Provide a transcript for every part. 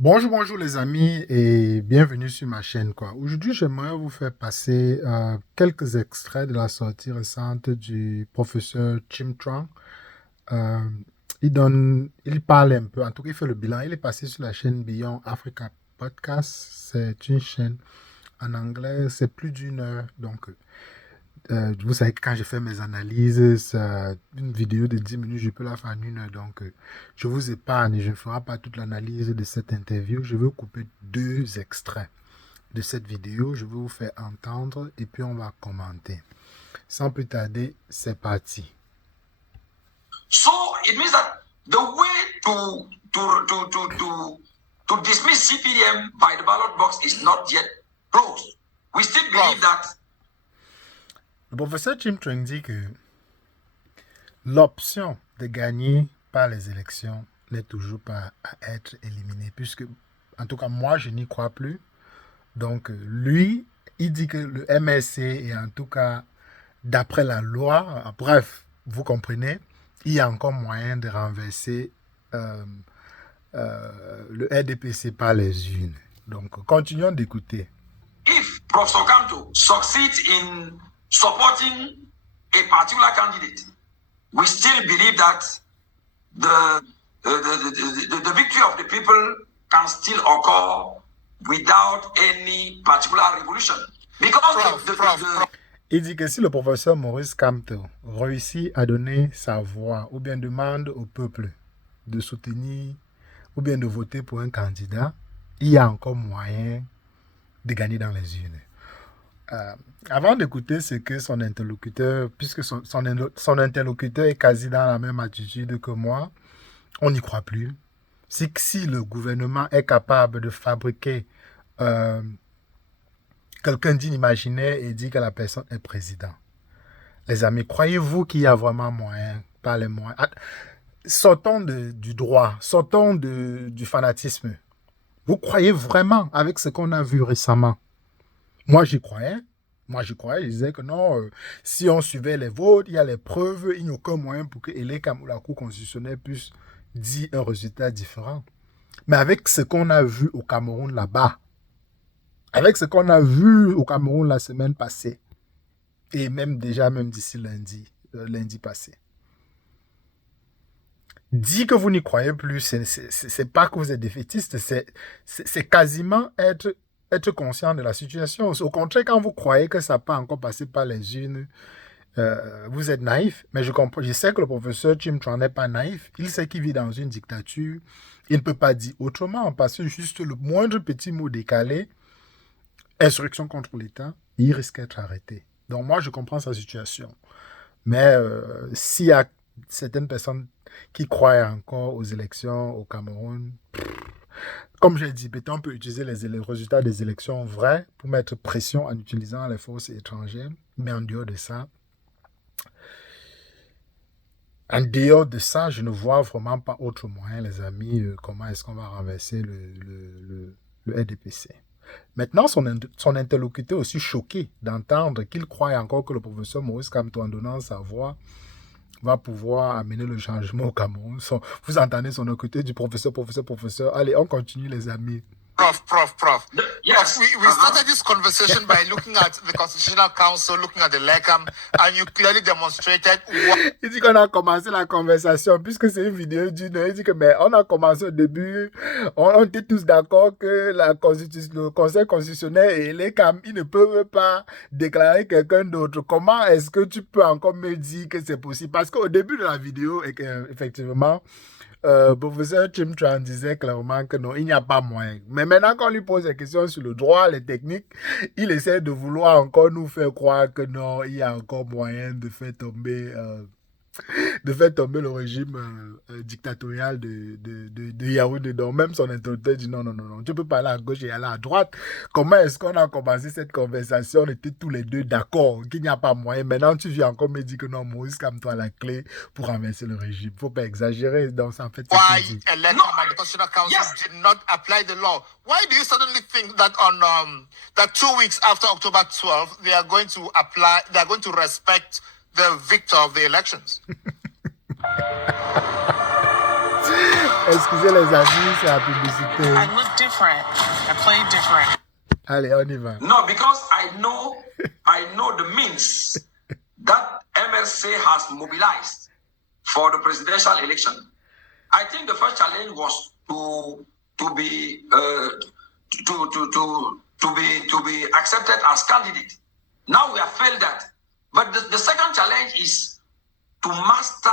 Bonjour les amis et bienvenue sur ma chaîne quoi. Aujourd'hui, j'aimerais vous faire passer quelques extraits de la sortie récente du professeur Chim Chuang. Euh, il parle un peu, en tout cas il fait le bilan. Il est passé sur la chaîne Beyond Africa Podcast. C'est une chaîne en anglais, c'est plus d'une heure. Donc vous savez que quand je fais mes analyses, une vidéo de 10 minutes, je peux la faire en une heure. Donc, je vous épargne, je ne ferai pas toute l'analyse de cette interview. Je vais couper deux extraits de cette vidéo. Je vais vous faire entendre et puis on va commenter. Sans plus tarder, c'est parti. So it means that the way to dismiss CPDM by the ballot box is not yet closed. We still believe that. Le professeur Chim Chuang dit que l'option de gagner par les élections n'est toujours pas à être éliminée, puisque, en tout cas, moi, je n'y crois plus. Donc, lui, il dit que le MSC est en tout cas, d'après la loi, bref, vous comprenez, il y a encore moyen de renverser le RDPC par les unes. Donc, continuons d'écouter. If Professor Kanto succeeds in supporting a particular candidate, we still believe that the victory of the people can still occur without any particular revolution. Because il dit que si le professeur Maurice Kamto réussit à donner sa voix ou bien demande au peuple de soutenir ou bien de voter pour un candidat, il y a encore moyen de gagner dans les urnes. Avant d'écouter ce que son interlocuteur, puisque son interlocuteur est quasi dans la même attitude que moi, on n'y croit plus. Si le gouvernement est capable de fabriquer quelqu'un d'inimaginaire et dit que la personne est président. Les amis, croyez-vous qu'il y a vraiment moyen, pas les moyens. Sortons du droit, sortons du fanatisme. Vous croyez vraiment avec ce qu'on a vu récemment? Moi, j'y croyais. Je disais que non, si on suivait les votes, il y a les preuves, il n'y a aucun moyen pour que Eleka ou la Cour constitutionnelle puisse dire un résultat différent. Mais avec ce qu'on a vu au Cameroun là-bas, avec ce qu'on a vu au Cameroun la semaine passée, et même d'ici lundi passé, dit que vous n'y croyez plus, c'est pas que vous êtes défaitiste, c'est quasiment être conscient de la situation. Au contraire, quand vous croyez que ça peut encore passer par les urnes, vous êtes naïf. Mais je sais que le professeur Chim Chuang n'est pas naïf. Il sait qu'il vit dans une dictature. Il ne peut pas dire autrement, parce que juste le moindre petit mot décalé, insurrection contre l'État, il risque d'être arrêté. Donc moi, je comprends sa situation. Mais s'il y a certaines personnes qui croient encore aux élections au Cameroun, comme j'ai dit, peut-être on peut utiliser les résultats des élections vrais pour mettre pression en utilisant les forces étrangères. Mais en dehors de ça, je ne vois vraiment pas autre moyen, les amis, comment est-ce qu'on va renverser le RDPC. Maintenant, son interlocuteur est aussi choqué d'entendre qu'il croit encore que le professeur Maurice Kamto, en donnant sa voix, va pouvoir amener le changement au Cameroun. Vous entendez son côté du professeur. Allez, on continue les amis. Prof. Yes. We started this conversation by looking at the Constitutional Council, looking at the LECAM, and you clearly demonstrated what... Il dit qu'on a commencé la conversation, puisque c'est une vidéo d'une heure. Il dit que, mais on a commencé au début, on était tous d'accord que le Conseil constitutionnel et l'ECAM, ils ne peuvent pas déclarer quelqu'un d'autre. Comment est-ce que tu peux encore me dire que c'est possible? Parce qu'au début de la vidéo, effectivement, professeur Chim Chuang disait clairement que non, il n'y a pas moyen. Mais maintenant qu'on lui pose des questions sur le droit, les techniques, il essaie de vouloir encore nous faire croire que non, il y a encore moyen de faire tomber le régime dictatorial de Yaoundé. Donc même son interlocuteur dit non, tu peux pas aller à gauche et aller à droite. Comment est-ce qu'on a commencé cette conversation? On était tous les deux d'accord qu'il n'y a pas moyen. Maintenant, tu viens encore me dire que non, Maurice, comme toi, la clé pour renverser le régime. Faut pas exagérer. Donc, ça en fait, why Electoral and the Constitutional Council did not apply the law. Why do you suddenly think that on that 2 weeks after October 12th, they are going to respect the victor of the elections? Excusez les amis, c'est la publicité. I look different. I play different. Allez, on y va. No, because I know the means that MRC has mobilized for the presidential election. I think the first challenge was to be accepted as candidate. Now we have failed that. But the second challenge is to master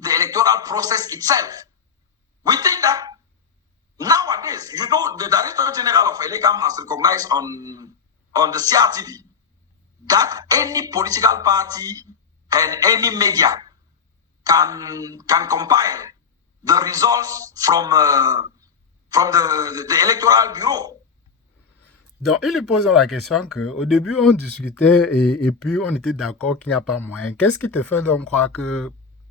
the electoral process itself. We think that nowadays, you know, the Director General of Elecam has recognized on the CRTV that any political party and any media can compile the results from the electoral bureau. Donc, il lui pose la question qu'au début, on discutait et puis on était d'accord qu'il n'y a pas moyen. Qu'est-ce qui te fait donc croire que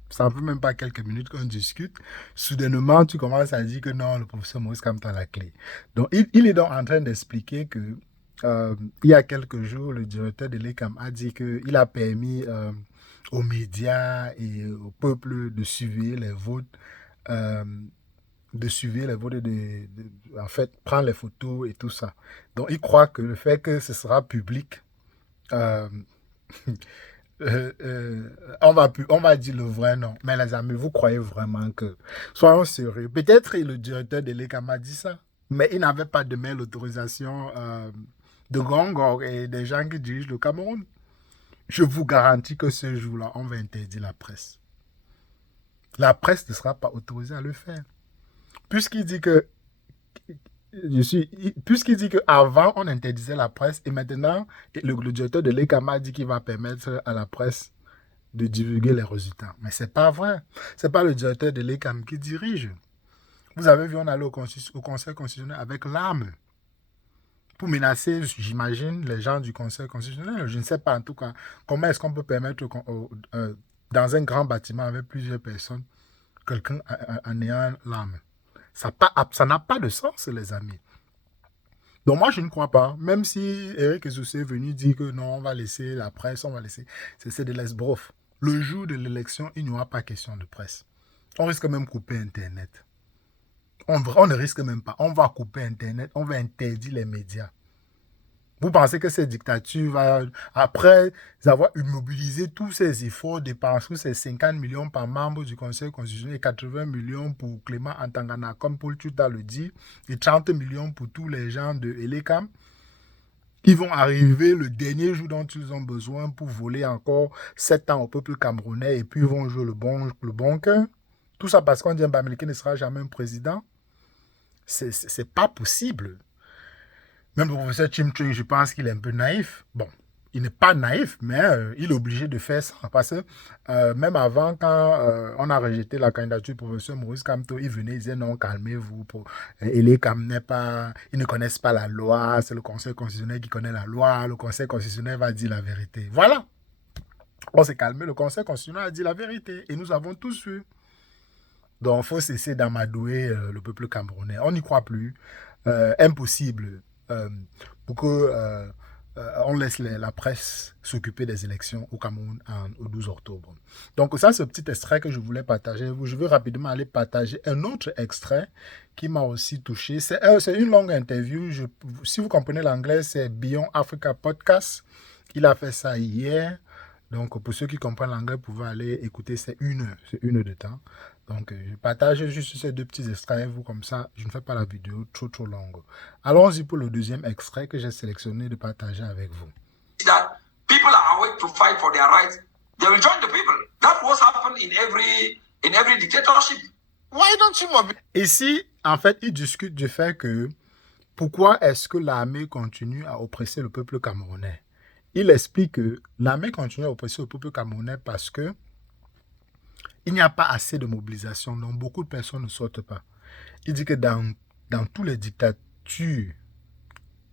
ça ne fait même pas quelques minutes qu'on discute? Soudainement, tu commences à dire que non, le professeur Maurice Kamto a la clé. Donc, il est donc en train d'expliquer que il y a quelques jours, le directeur de l'ECAM a dit qu'il a permis aux médias et au peuple de suivre les votes. Et en fait, prendre les photos et tout ça. Donc, il croit que le fait que ce sera public, on va dire le vrai nom. Mais les amis, vous croyez vraiment que... Soyons sérieux. Peut-être le directeur de l'ECAM a dit ça, mais il n'avait pas de mail d'autorisation de Gongor et des gens qui dirigent le Cameroun. Je vous garantis que ce jour-là, on va interdire la presse. La presse ne sera pas autorisée à le faire. Puisqu'il dit que avant on interdisait la presse et maintenant le directeur de l'ECAM a dit qu'il va permettre à la presse de divulguer les résultats. Mais c'est pas vrai. C'est pas le directeur de l'ECAM qui dirige. Vous avez vu, on allait au Conseil constitutionnel avec l'arme pour menacer, j'imagine, les gens du Conseil constitutionnel. Je ne sais pas en tout cas comment est-ce qu'on peut permettre dans un grand bâtiment avec plusieurs personnes quelqu'un en ayant l'arme. Ça n'a pas de sens, les amis. Donc moi, je ne crois pas. Même si Eric Ezoussé est venu dire que non, on va laisser la presse, on va laisser... C'est de l'esbrof. Le jour de l'élection, il n'y aura pas question de presse. On risque même de couper Internet. On ne risque même pas. On va couper Internet, on va interdire les médias. Vous pensez que cette dictature va, après avoir immobilisé tous ces efforts, dépenser ces 50 millions par membre du Conseil constitutionnel et 80 millions pour Clément Antangana, comme Paul Tuta le dit, et 30 millions pour tous les gens de Elecam, ils vont arriver le dernier jour dont ils ont besoin pour voler encore 7 ans au peuple camerounais et puis ils vont jouer le bon cœur. Tout ça parce qu'on dit que Bamileke ne sera jamais un président. C'est pas possible. Même le professeur Chim Ching, je pense qu'il est un peu naïf. Bon, il n'est pas naïf, mais il est obligé de faire ça. Parce que même avant, quand on a rejeté la candidature du professeur Maurice Kamto, il venait, il disait non, calmez-vous. Et les Cam ils ne connaissent pas la loi, c'est le Conseil constitutionnel qui connaît la loi, le Conseil constitutionnel va dire la vérité. Voilà. On s'est calmé, le Conseil constitutionnel a dit la vérité. Et nous avons tous vu. Donc, il faut cesser d'amadouer le peuple camerounais. On n'y croit plus. Impossible. Pour que on laisse la presse s'occuper des élections au Cameroun au 12 octobre. Donc ça, c'est le petit extrait que je voulais partager avec vous. Je vais rapidement aller partager un autre extrait qui m'a aussi touché. C'est une longue interview. Si vous comprenez l'anglais, c'est Beyond Africa Podcast. Il a fait ça hier. Donc pour ceux qui comprennent l'anglais, vous pouvez aller écouter. C'est une heure de temps. Donc, je partage juste ces deux petits extraits avec vous, comme ça, je ne fais pas la vidéo trop longue. Allons-y pour le deuxième extrait que j'ai sélectionné de partager avec vous. That people are awake to fight for their rights. They will join the people. That's what happened in every dictatorship. Why don't you mobilize? Ici, en fait, il discute du fait que pourquoi est-ce que l'armée continue à oppresser le peuple camerounais. Il explique que l'armée continue à oppresser le peuple camerounais parce que il n'y a pas assez de mobilisation, donc beaucoup de personnes ne sortent pas. Il dit que dans toutes les dictatures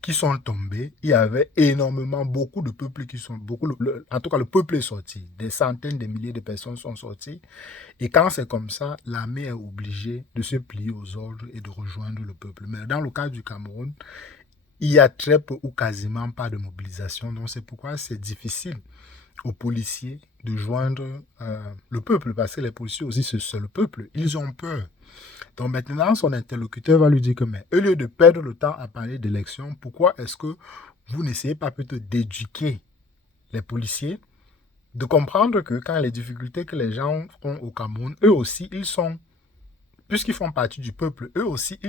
qui sont tombées, il y avait énormément, beaucoup de peuples qui sont, en tout cas le peuple est sorti, des centaines de milliers de personnes sont sorties, et quand c'est comme ça, l'armée est obligée de se plier aux ordres et de rejoindre le peuple. Mais dans le cas du Cameroun, il y a très peu ou quasiment pas de mobilisation, donc c'est pourquoi c'est difficile aux policiers de joindre le peuple, parce que les policiers aussi, c'est le peuple. Ils ont peur. Donc maintenant, son interlocuteur va lui dire que, mais au lieu de perdre le temps à parler d'élections, pourquoi est-ce que vous n'essayez pas plutôt d'éduquer les policiers, de comprendre que quand les difficultés que les gens ont au Cameroun, eux aussi, ils sont, puisqu'ils font partie du peuple, eux aussi,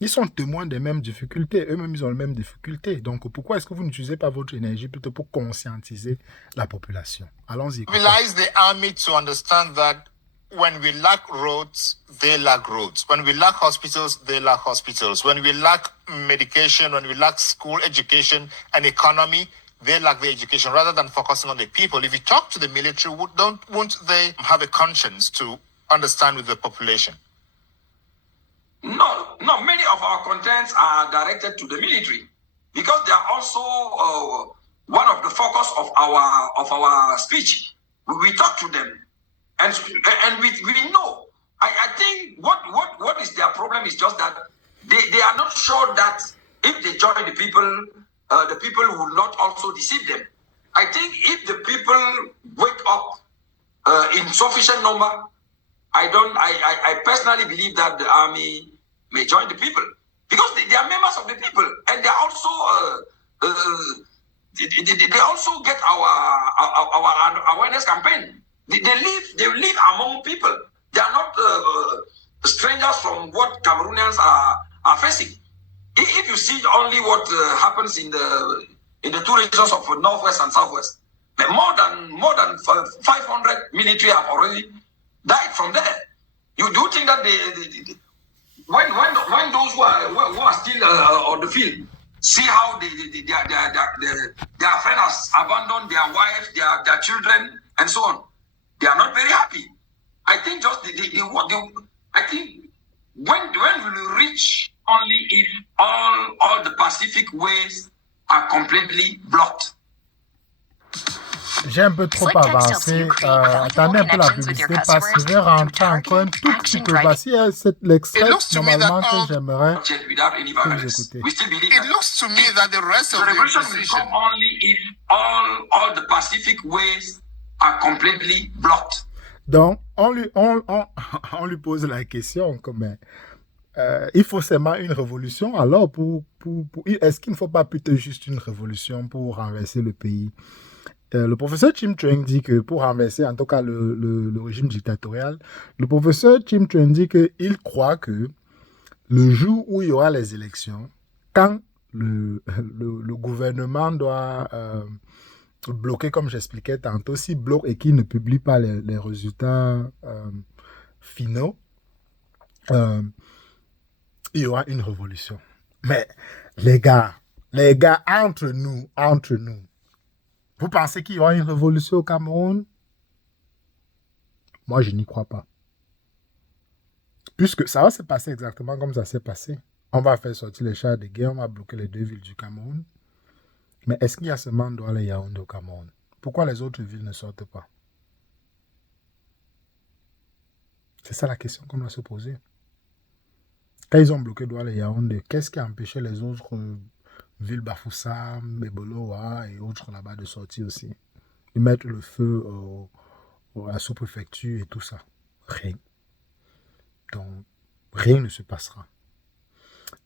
ils sont témoins des mêmes difficultés. Eux-mêmes, ils ont les mêmes difficultés. Donc, pourquoi est-ce que vous n'utilisez pas votre énergie plutôt pour conscientiser la population? Allons-y. Mobilize the army to understand that when we lack roads, they lack roads. When we lack hospitals, they lack hospitals. When we lack medication, when we lack school education and economy, they lack the education. Rather than focusing on the people, if you talk to the military, won't they have a conscience to understand with the population? No, many of our contents are directed to the military because they are also one of the focus of our speech. We talk to them, and we know. I think what is their problem is just that they are not sure that if they join the people will not also deceive them. I think if the people wake up in sufficient number, I personally believe that the army may join the people because they are members of the people, and they are also they also get our awareness campaign. They live among people. They are not strangers from what Cameroonians are facing. If you see only what happens in the two regions of Northwest and Southwest, more than 500 military have already died from there. You do think that when those who are still on the field see how their friends has abandoned their wives, their children, and so on, they are not very happy. I think just I think when we will reach only if all the Pacific ways are completely blocked. J'ai un peu trop avancé. Attendez un peu la publicité parce que je vais rentrer encore un tout petit peu. Voici l'extrait normalement que j'aimerais que vous écoutez. It looks to me that the rest of the revolution will opposition come only if all the Pacific ways are completely blocked. Donc, on lui pose la question comme il faut seulement une révolution. Alors, est-ce qu'il ne faut pas plutôt juste une révolution pour renverser le pays? Le professeur Chim Chueng dit que pour renverser en tout cas le régime dictatorial, le professeur Chim Chueng dit qu'il croit que le jour où il y aura les élections, quand le gouvernement doit bloquer, comme j'expliquais tantôt, s'il bloque et qu'il ne publie pas les résultats finaux, il y aura une révolution. Mais les gars, entre nous, vous pensez qu'il y aura une révolution au Cameroun? Moi, je n'y crois pas. Puisque ça va se passer exactement comme ça s'est passé. On va faire sortir les chars de guerre, on va bloquer les 2 villes du Cameroun. Mais est-ce qu'il y a seulement Douala et Yaoundé au Cameroun? Pourquoi les autres villes ne sortent pas? C'est ça la question qu'on doit se poser. Quand ils ont bloqué Douala et Yaoundé, qu'est-ce qui a empêché les autres villes Bafoussam, Beboloa et autres là-bas de sortir aussi? De mettre le feu à la sous-préfecture et tout ça? Rien. Donc, rien ne se passera.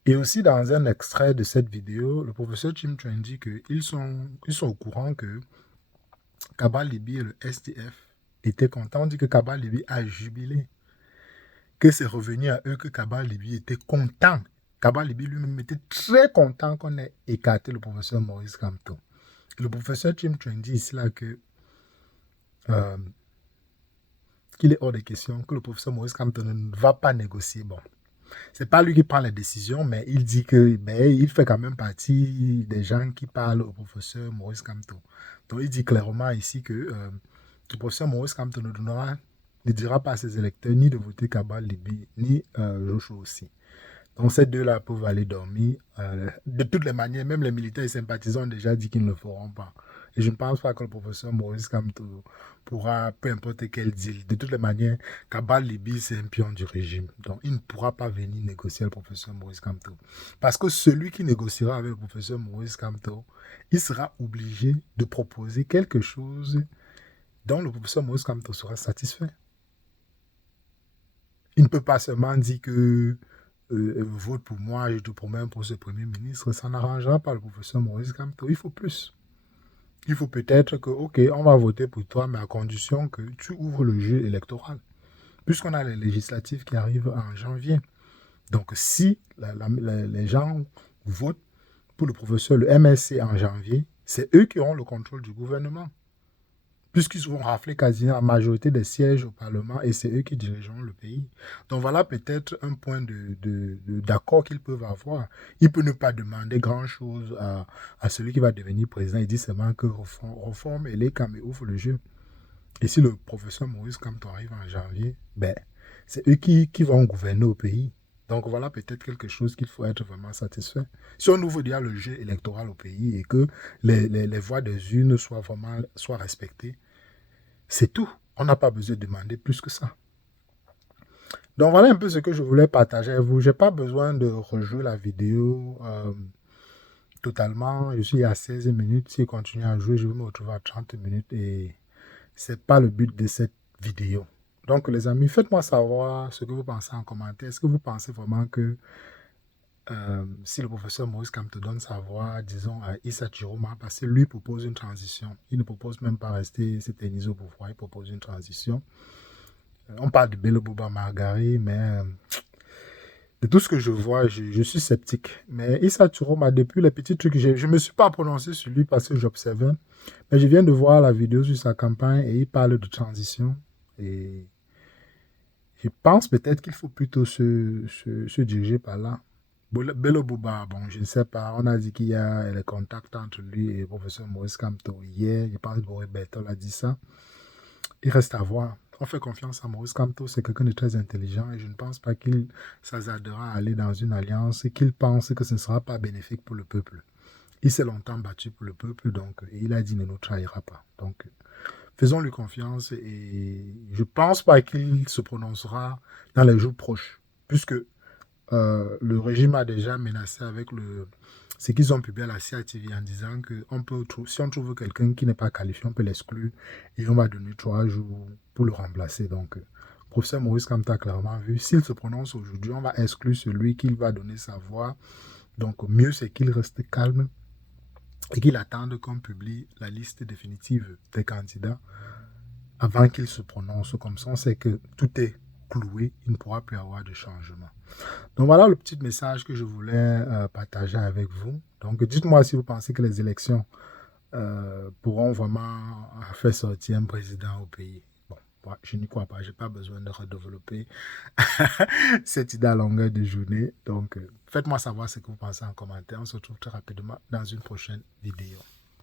Et aussi, dans un extrait de cette vidéo, le professeur Chim Chueng dit qu'ils sont au courant que Kaba Libi et le SDF étaient contents. On dit que Kaba Libi a jubilé, que c'est revenu à eux que Kaba Libi était content. Kaba Libi lui-même était très content qu'on ait écarté le professeur Maurice Kamto. Et le professeur Chim Chueng dit ici là qu'il est hors de question que le professeur Maurice Kamto ne va pas négocier. Bon. C'est pas lui qui prend les décisions, mais il dit il fait quand même partie des gens qui parlent au professeur Maurice Kamto. Donc il dit clairement ici que le professeur Maurice Kamto ne dira pas à ses électeurs ni de voter Kaba Libi, ni Joshua aussi. Donc ces deux-là peuvent aller dormir. De toutes les manières, même les militaires et sympathisants ont déjà dit qu'ils ne le feront pas. Et je ne pense pas que le professeur Maurice Kamto pourra, peu importe quel deal. De toutes les manières, Kabal Libi, c'est un pion du régime. Donc, il ne pourra pas venir négocier avec le professeur Maurice Kamto. Parce que celui qui négociera avec le professeur Maurice Kamto, il sera obligé de proposer quelque chose dont le professeur Maurice Kamto sera satisfait. Il ne peut pas seulement dire que vote pour moi, je te promets un poste de Premier ministre. Ça n'arrangera pas le professeur Maurice Kamto. Il faut plus. Il faut peut-être que, ok, on va voter pour toi, mais à condition que tu ouvres le jeu électoral. Puisqu'on a les législatives qui arrivent en janvier. Donc, si les gens votent pour le professeur, le MSC en janvier, c'est eux qui auront le contrôle du gouvernement. Puisqu'ils vont rafler quasiment la majorité des sièges au Parlement et c'est eux qui dirigeront le pays. Donc voilà peut-être un point d'accord qu'ils peuvent avoir. Ils peuvent ne pas demander grand-chose à celui qui va devenir président. Il dit seulement que reforme et les et ouvre le jeu. Et si le professeur Maurice Kamto arrive en janvier, ben, c'est eux qui vont gouverner au pays. Donc voilà peut-être quelque chose qu'il faut être vraiment satisfait. Si on ouvre déjà le jeu électoral au pays et que les voix des urnes soient respectées, c'est tout. On n'a pas besoin de demander plus que ça. Donc voilà un peu ce que je voulais partager avec vous. Je n'ai pas besoin de rejouer la vidéo totalement. Je suis à 16 minutes. Si je continue à jouer, je vais me retrouver à 30 minutes et ce n'est pas le but de cette vidéo. Donc les amis, faites-moi savoir ce que vous pensez en commentaire. Est-ce que vous pensez vraiment que si le professeur Maurice Kamto donne sa voix, disons, à Issa Chiroma, parce que lui propose une transition. Il ne propose même pas rester s'éterniser au pouvoir, il propose une transition. On parle de Bello Bouba Margari, mais de tout ce que je vois, je suis sceptique. Mais Issa Chiroma, depuis les petits trucs, je ne me suis pas prononcé sur lui parce que j'observais, mais je viens de voir la vidéo sur sa campagne et il parle de transition. Et je pense peut-être qu'il faut plutôt se diriger par là. Bello Bouba, bon, je ne sais pas. On a dit qu'il y a les contacts entre lui et le professeur Maurice Kamto hier. Je pense que Boris Bertol a dit ça. Il reste à voir. On fait confiance à Maurice Kamto. C'est quelqu'un de très intelligent et je ne pense pas qu'il s'hasardera à aller dans une alliance et qu'il pense que ce ne sera pas bénéfique pour le peuple. Il s'est longtemps battu pour le peuple, donc et il a dit ne nous trahira pas. Donc, faisons-lui confiance et je ne pense pas qu'il se prononcera dans les jours proches, puisque le régime a déjà menacé avec ce qu'ils ont publié à la CITV en disant que si on trouve quelqu'un qui n'est pas qualifié, on peut l'exclure et on va donner 3 jours pour le remplacer. Donc, le professeur Maurice Kamto a clairement vu, s'il se prononce aujourd'hui, on va exclure celui qui va donner sa voix. Donc, mieux c'est qu'il reste calme et qu'il attende qu'on publie la liste définitive des candidats avant qu'il se prononce. Comme ça, on sait que tout est cloué, il ne pourra plus avoir de changement. Donc voilà le petit message que je voulais partager avec vous. Donc dites-moi si vous pensez que les élections pourront vraiment faire sortir un président au pays. Bon, moi, je n'y crois pas, je n'ai pas besoin de redévelopper cette idée à longueur de journée. Donc faites-moi savoir ce que vous pensez en commentaire. On se retrouve très rapidement dans une prochaine vidéo.